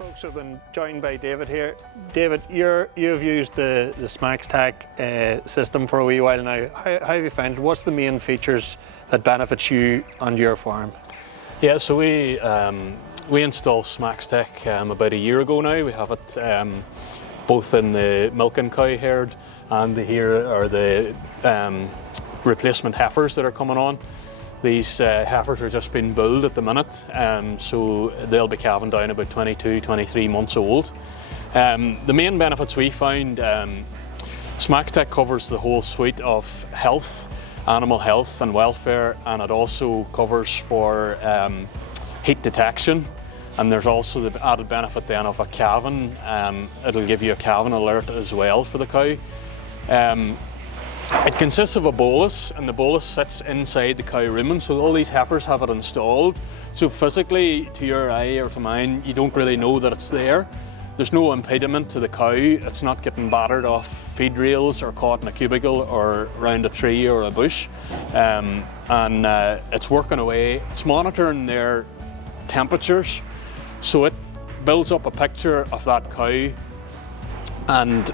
Folks, have been joined by David here. David, you've used the smaXtec system for a wee while now. How have you found it? What's the main features that benefits you and your farm? Yeah, so we installed smaXtec about a year ago now. We have it both in the milking cow herd and here are the replacement heifers that are coming on. These heifers are just being bulled at the minute, so they'll be calving down about 22, 23 months old. The main benefits we found, smaXtec covers the whole suite of health, animal health and welfare, and it also covers for heat detection. And there's also the added benefit then of a calving. It'll give you a calving alert as well for the cow. It consists of a bolus, and the bolus sits inside the cow rumen, so all these heifers have it installed. So physically, to your eye or to mine, you don't really know that it's there. There's no impediment to the cow. It's not getting battered off feed rails or caught in a cubicle or around a tree or a bush. It's working away. It's monitoring their temperatures, so it builds up a picture of that cow and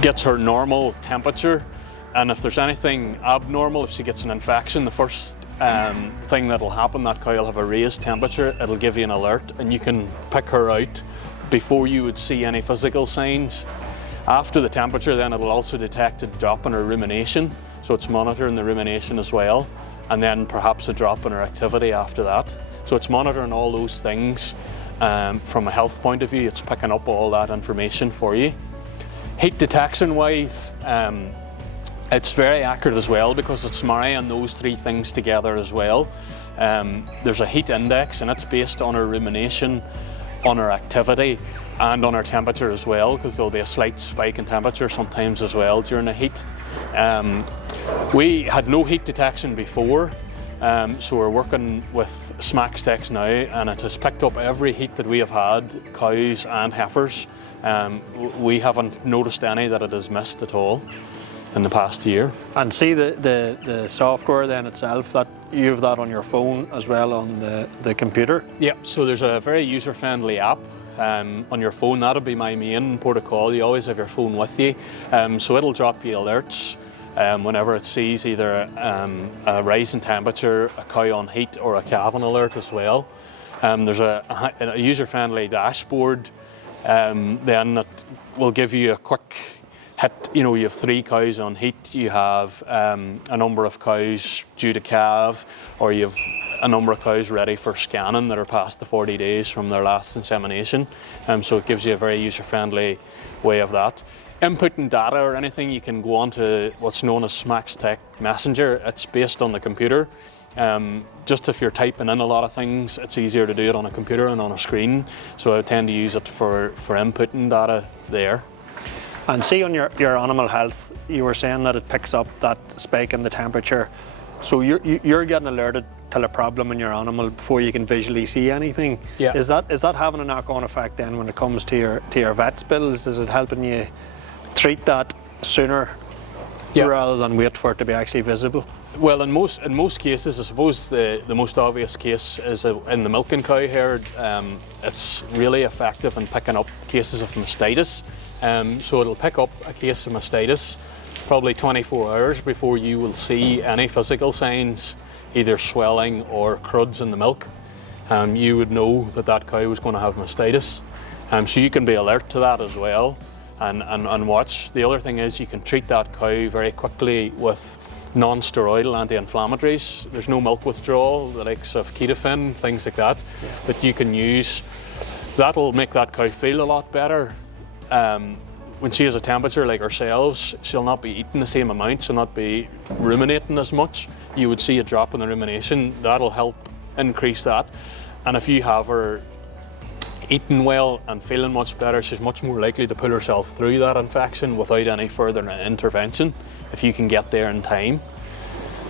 gets her normal temperature. And if there's anything abnormal, if she gets an infection, the first thing that'll happen, that cow will have a raised temperature, it'll give you an alert and you can pick her out before you would see any physical signs. After the temperature, then it'll also detect a drop in her rumination, so it's monitoring the rumination as well, and then perhaps a drop in her activity after that. So it's monitoring all those things from a health point of view. It's picking up all that information for you. Heat detection wise, it's very accurate as well because it's marrying those three things together as well. There's a heat index and it's based on her rumination, on her activity and on her temperature as well, because there'll be a slight spike in temperature sometimes as well during the heat. We had no heat detection before, so we're working with smaXtec now, and it has picked up every heat that we have had, cows and heifers. We haven't noticed any that it has missed at all in the past year. And see the software then itself, that you have that on your phone as well on the computer? Yeah, so there's a very user-friendly app on your phone. That'll be my main protocol. You always have your phone with you, so it'll drop you alerts whenever it sees either a rise in temperature, a cow on heat, or a calving alert as well. There's a user-friendly dashboard then that will give you a quick hit. You know, you have 3 cows on heat, you have a number of cows due to calve, or you have a number of cows ready for scanning that are past the 40 days from their last insemination. So it gives you a very user-friendly way of that. Inputting data or anything, you can go on to what's known as smaXtec Messenger. It's based on the computer. Just if you're typing in a lot of things, it's easier to do it on a computer and on a screen. So I tend to use it for inputting data there. And see, on your animal health, you were saying that it picks up that spike in the temperature. So you're getting alerted to a problem in your animal before you can visually see anything. Yeah. Is that having a knock-on effect then when it comes to your vet's bills? Is it helping you treat that sooner rather than wait for it to be actually visible? Well, in most cases, I suppose the most obvious case is in the milking cow herd. It's really effective in picking up cases of mastitis. So it'll pick up a case of mastitis probably 24 hours before you will see any physical signs, either swelling or cruds in the milk. You would know that cow was going to have mastitis. So you can be alert to that as well and watch. The other thing is you can treat that cow very quickly with non-steroidal anti-inflammatories. There's no milk withdrawal, the likes of ketofin, things like that, that you can use. That'll make that cow feel a lot better. When she has a temperature like ourselves, she'll not be eating the same amount, she'll not be ruminating as much. You would see a drop in the rumination. That'll help increase that. And if you have her eating well and feeling much better, she's much more likely to pull herself through that infection without any further intervention, if you can get there in time.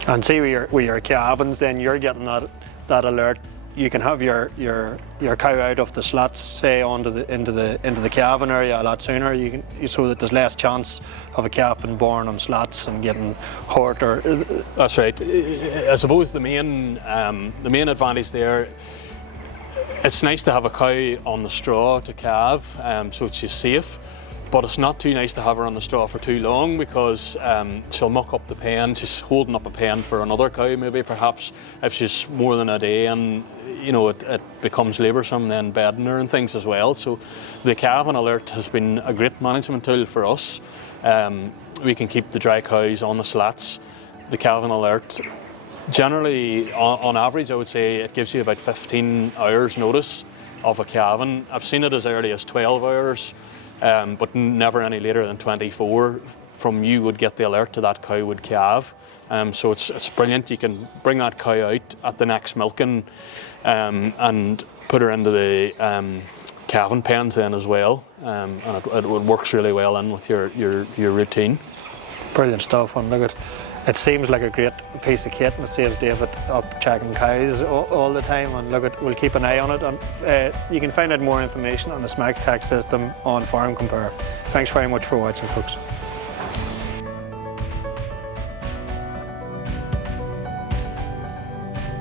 And see, with your calvings, then you're getting that alert. You can have your cow out of the slats, say into the calving area a lot sooner. So that there's less chance of a calf being born on slats and getting hurt. Or that's right. I suppose the main advantage there It's nice to have a cow on the straw to calve, so she's safe, but it's not too nice to have her on the straw for too long, because she'll muck up the pen. She's holding up a pen for another cow, maybe perhaps if she's more than a day, and you know it becomes laboursome then bedding her and things as well. So the calving alert has been a great management tool for us. We can keep the dry cows on the slats. The calving alert, generally, on average, I would say it gives you about 15 hours notice of a calving. I've seen it as early as 12 hours, but never any later than 24 from you would get the alert to that cow would calve. So it's brilliant. You can bring that cow out at the next milking and put her into the calving pens then as well, and it works really well in with your routine. Brilliant stuff, and look at it seems like a great piece of kit, and it saves David up checking cows all the time, and look at, we'll keep an eye on it, and you can find out more information on the smaXtec system on Farm Compare. Thanks very much for watching, folks.